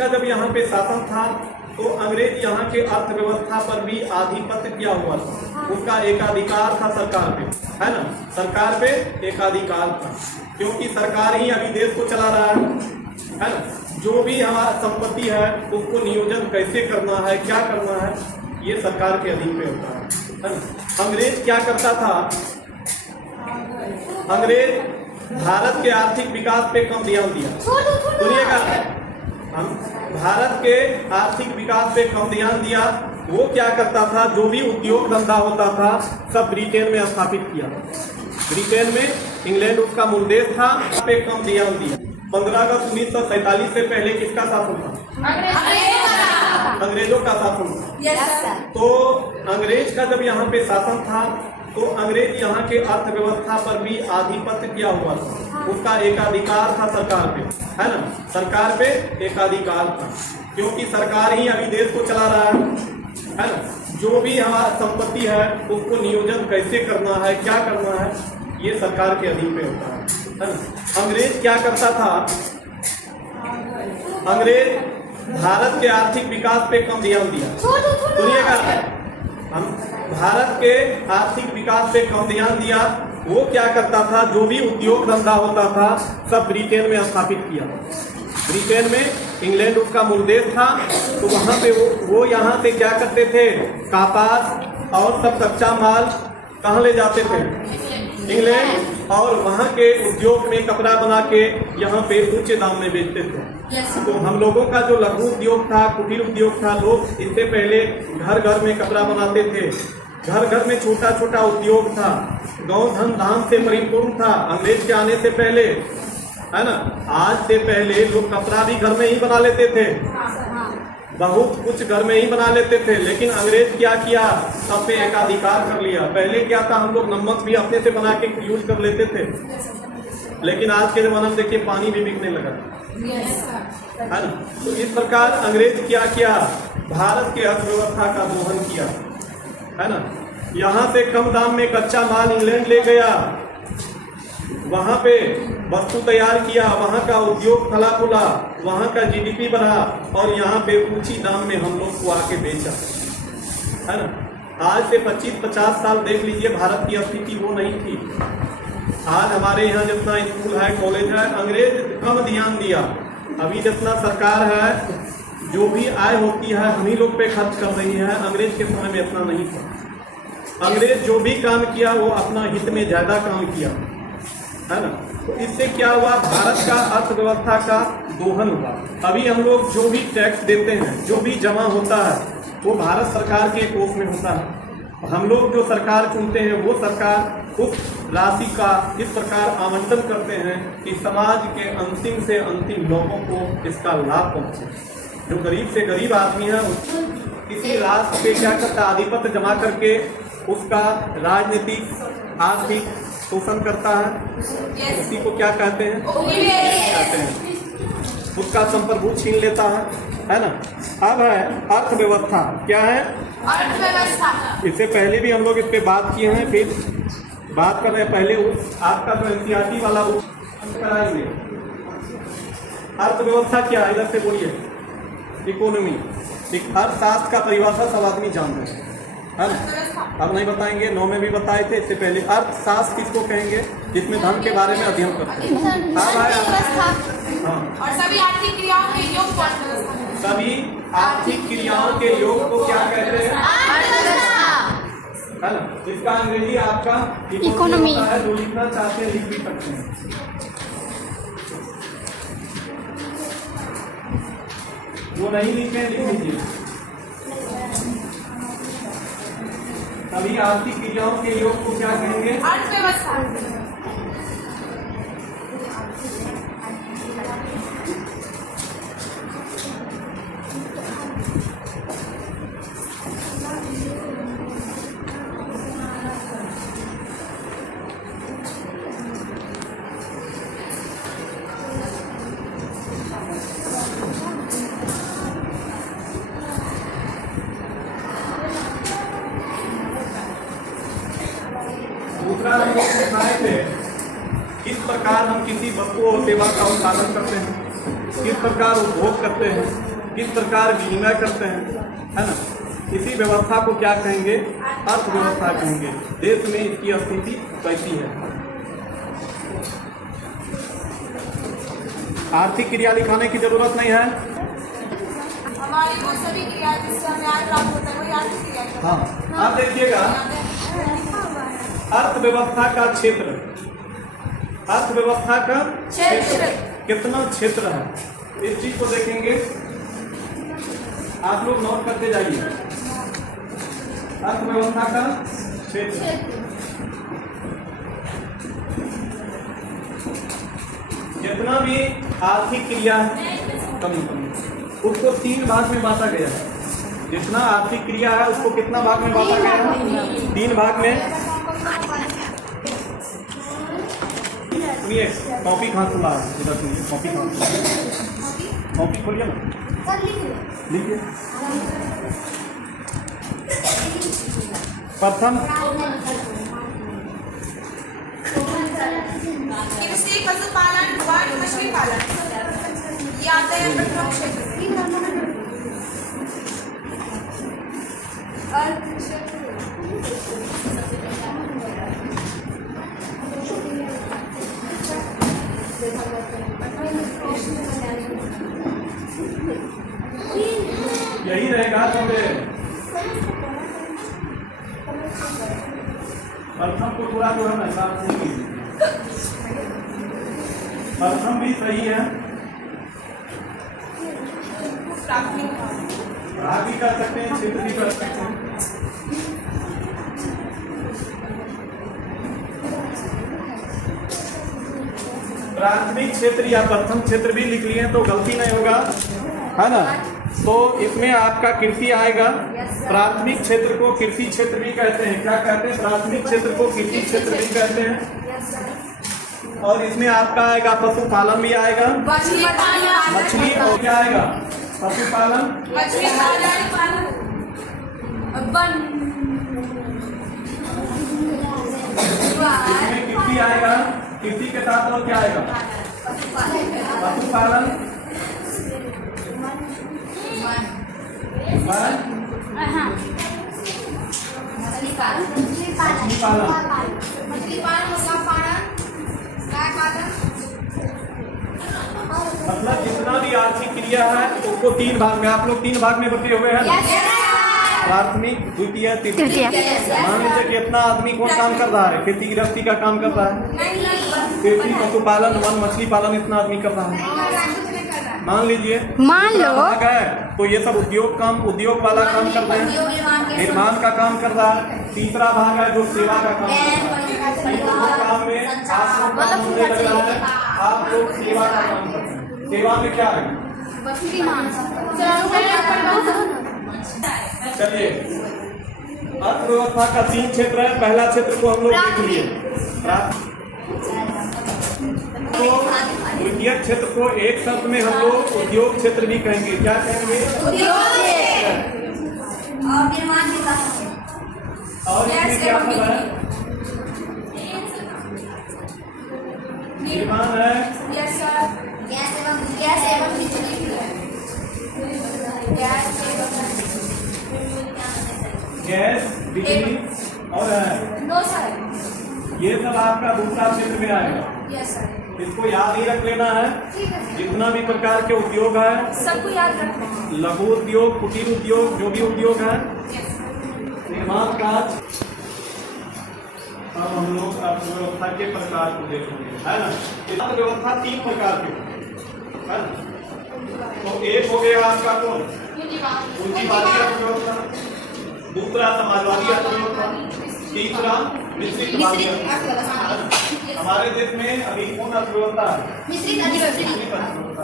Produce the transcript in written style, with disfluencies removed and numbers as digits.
का जब यहाँ पे शासन था तो अंग्रेज यहाँ के अर्थव्यवस्था पर भी आधिपत्य किया हुआ था। उसका एकाधिकार था सरकार पे, है ना, सरकार पे एकाधिकार था, क्योंकि सरकार ही अभी देश को चला रहा है ना। जो भी हमारा संपत्ति है उसको नियोजन कैसे करना है, क्या करना है, ये सरकार के अधीन में होता है ना। अंग्रेज क्या करता था, अंग्रेज भारत के आर्थिक विकास पे कम ध्यान दिया। सुनिएगा, हम भारत के आर्थिक विकास पे कम ध्यान दिया। वो क्या करता था, जो भी उद्योग धंधा होता था सब ब्रिटेन में स्थापित किया। ब्रिटेन में, इंग्लैंड उसका मूल देश था, पे कम ध्यान दिया। 15 अगस्त 1947 से पहले किसका शासन था? अंग्रेजों का शासन था। तो अंग्रेज का जब यहाँ पे शासन था तो अंग्रेज यहाँ के अर्थव्यवस्था पर भी आधिपत्य किया हुआ था। उसका एकाधिकार था सरकार पे, है ना, सरकार पे एकाधिकार था, क्योंकि सरकार ही अभी देश को चला रहा है ना। जो भी हमारा संपत्ति है उसको नियोजन कैसे करना है, क्या करना है, ये सरकार के अधीन में होता है ना। अंग्रेज क्या करता था, अंग्रेज भारत के आर्थिक विकास पे कम ध्यान दिया। सुनिएगा, हम भारत के आर्थिक विकास पे कम ध्यान दिया। वो क्या करता था, जो भी उद्योग धंधा होता था सब ब्रिटेन में स्थापित किया। ब्रिटेन में, इंग्लैंड उसका मूल देश था, तो वहाँ पे वो यहाँ से क्या करते थे, कपास और सब कच्चा माल कहाँ ले जाते थे, इंग्लैंड, और वहाँ के उद्योग में कपड़ा बना के यहाँ पे ऊंचे दाम में बेचते थे। तो हम लोगों का जो लघु उद्योग था, कुटीर उद्योग था, लोग इससे पहले घर घर में कपड़ा बनाते थे, घर घर में छोटा छोटा उद्योग था, गांव धन धाम से परिपूर्ण था अंग्रेज के आने से पहले, है ना। आज से पहले लोग कपड़ा भी घर में ही बना लेते थे, बहुत कुछ घर में ही बना लेते थे, लेकिन अंग्रेज क्या किया, सब पे एकाधिकार कर लिया। पहले क्या था, हम लोग नमक भी अपने से बना के यूज कर लेते थे, लेकिन आज के जमाने में देखिए पानी भी बिकने लगा, है ना। तो इस प्रकार अंग्रेज क्या किया, भारत के अर्थव्यवस्था का दोहन किया, है ना। यहाँ से कम दाम में कच्चा माल इंग्लैंड ले गया, वहाँ पे वस्तु तैयार किया, वहाँ का उद्योग फला फूला, वहाँ का जीडीपी बढ़ा, और यहाँ पे ऊंची दाम में हम लोग को आके बेचा, है ना। आज से 25-50 साल देख लीजिए, भारत की स्थिति वो नहीं थी। आज हमारे यहाँ जितना स्कूल है, कॉलेज है, अंग्रेज कम ध्यान दिया। अभी जितना सरकार है, जो भी आय होती है हम ही लोग पे खर्च कर रही है, अंग्रेज के समय में इतना नहीं था। अंग्रेज जो भी काम किया वो अपना हित में ज्यादा काम किया, है ना। तो इससे क्या हुआ, भारत का अर्थव्यवस्था का दोहन हुआ। अभी हम लोग जो भी टैक्स देते हैं, जो भी जमा होता है, वो भारत सरकार के कोष में होता है। हम लोग जो सरकार चुनते हैं वो सरकार उस राशि का इस प्रकार आवंटन करते हैं कि समाज के अंतिम से अंतिम लोगों को इसका लाभ पहुंचे। जो गरीब से गरीब आदमी है किसी राष्ट्र पे क्या करता, आधिपत्य जमा करके उसका राजनीतिक आर्थिक शोषण करता है। उसी को क्या कहते हैं, उसका संप्रभु छीन लेता है ना। अब है अर्थव्यवस्था, क्या है अर्थव्यवस्था। इससे पहले भी हम लोग इस पे बात किए हैं, फिर बात कर रहे हैं। पहले आपका जो एनसीईआरटी वाला बुक कराएंगे। अर्थव्यवस्था क्या है, इधर से बोलिए। इकोनॉमी, अर्थशास्त्र का परिभाषा सब आदमी जानते हैं, है ना। अब नहीं बताएंगे, 9 में भी बताए थे इससे पहले। अर्थशास्त्र किसको कहेंगे, जिसमें धन के बारे में अध्ययन करते हैं। और सभी आर्थिक क्रियाओं के योग को, सभी आर्थिक क्रियाओं के योग को क्या कहते हैं, है ना। इसका अंग्रेजी आपका इकोनॉमी है। जो लिखना चाहते हैं लिख भी सकते हैं, जो नहीं लिखे लिख लीजिए। सभी आर्थिक क्रियाओं के योग को क्या कहेंगे, अर्थव्यवस्था। दूसरा हम लोग सिखाए थे किस प्रकार हम किसी वस्तु और सेवा का उत्पादन करते हैं, किस प्रकार उपभोग करते हैं, किस प्रकार विनिमय करते हैं, है ना। इसी व्यवस्था को क्या कहेंगे, अर्थव्यवस्था कहेंगे। देश में इसकी स्थिति कैसी है। आर्थिक क्रिया लिखाने की जरूरत नहीं है। हमारी वो सभी क्रिया जिससे हमें आय प्राप्त होता है वही आर्थिक क्रिया है। हाँ, आप देखिएगा अर्थव्यवस्था का क्षेत्र, अर्थव्यवस्था का क्षेत्र कितना क्षेत्र है, इस चीज को देखेंगे। आप लोग नोट करते जाइए। अर्थव्यवस्था का क्षेत्र जितना भी आर्थिक क्रिया उसको 3 भाग में बांटा गया है। जितना आर्थिक क्रिया है उसको कितना भाग में बांटा गया है, 3 भाग में। सुनिए, कॉपी कहाँ खुला है, इधर सुनिए, कॉपी कहाँ खुला है, कॉपी खोलिए ना, लिखिए। प्रथम कृषि, पशुपालन, वन, मछली पालन, ये आता है प्रथम क्षेत्र। यही रहेगा। तो प्रथम को थोड़ा जो है ना हिसाब से प्रथम भी सही है, भाग भी कर सकते हैं, क्षेत्र भी कर सकते हैं। प्राथमिक क्षेत्र या प्रथम क्षेत्र भी लिख लिए तो गलती नहीं होगा, है ना। तो इसमें आपका कृषि आएगा। प्राथमिक क्षेत्र को कृषि क्षेत्र भी कहते हैं। क्या कहते हैं, प्राथमिक क्षेत्र को कृषि क्षेत्र भी कहते हैं। और इसमें आपका आएगा पशुपालन भी आएगा, मछली और क्या आएगा, पशुपालन, इसमें कृषि आएगा। कृषि के साथ और क्या आएगा, पशुपालन, मतलब जितना भी आर्थिक क्रिया है उसको 3 भाग में, आप लोग 3 भाग में बटे हुए हैं। प्राथमिक, द्वितीय, तृतीय। मान लीजिए कि इतना आदमी कौन काम कर रहा है, खेती गृहस्थी का काम कर रहा है, कृषि, पशुपालन, वन, मछली पालन, इतना आदमी कर रहा है। मान लीजिए, मान लो भाग है तो ये सब उद्योग वाला काम कर रहे हैं, निर्माण का काम कर रहा है। तीसरा भाग है जो सेवा का काम कर रहा है। काम में आप लोग सेवा का काम करते हैं। सेवा में क्या है, चलिए अर्थव्यवस्था का 3 क्षेत्र है। पहला क्षेत्र को हम लोग देख लिए, तो द्वितीय क्षेत्र को एक शब्द में हम लोग उद्योग क्षेत्र भी कहेंगे। क्या कहेंगे, और इसमें क्या सब है, निर्माण है, गैस, बिजली और ये सब आपका दूसरा क्षेत्र में आएगा। इसको याद ही रख लेना है। जितना भी प्रकार के उद्योग है सबको याद रखना है। लघु उद्योग, कुटीर उद्योग, जो भी उद्योग है, निर्माण कार्य। अब हम लोग अर्थव्यवस्था के प्रकार को देखेंगे, है ना। अर्थव्यवस्था 3 प्रकार की है। तो एक हो गया आपका कौन, पूंजीवादी अर्थव्यवस्था, दूसरा समाजवादी अर्थव्यवस्था, तीसरा मिश्रित अर्थव्यवस्था। हमारे देश में अभी कौन अर्थव्यवस्था है, मिश्रित अर्थव्यवस्था।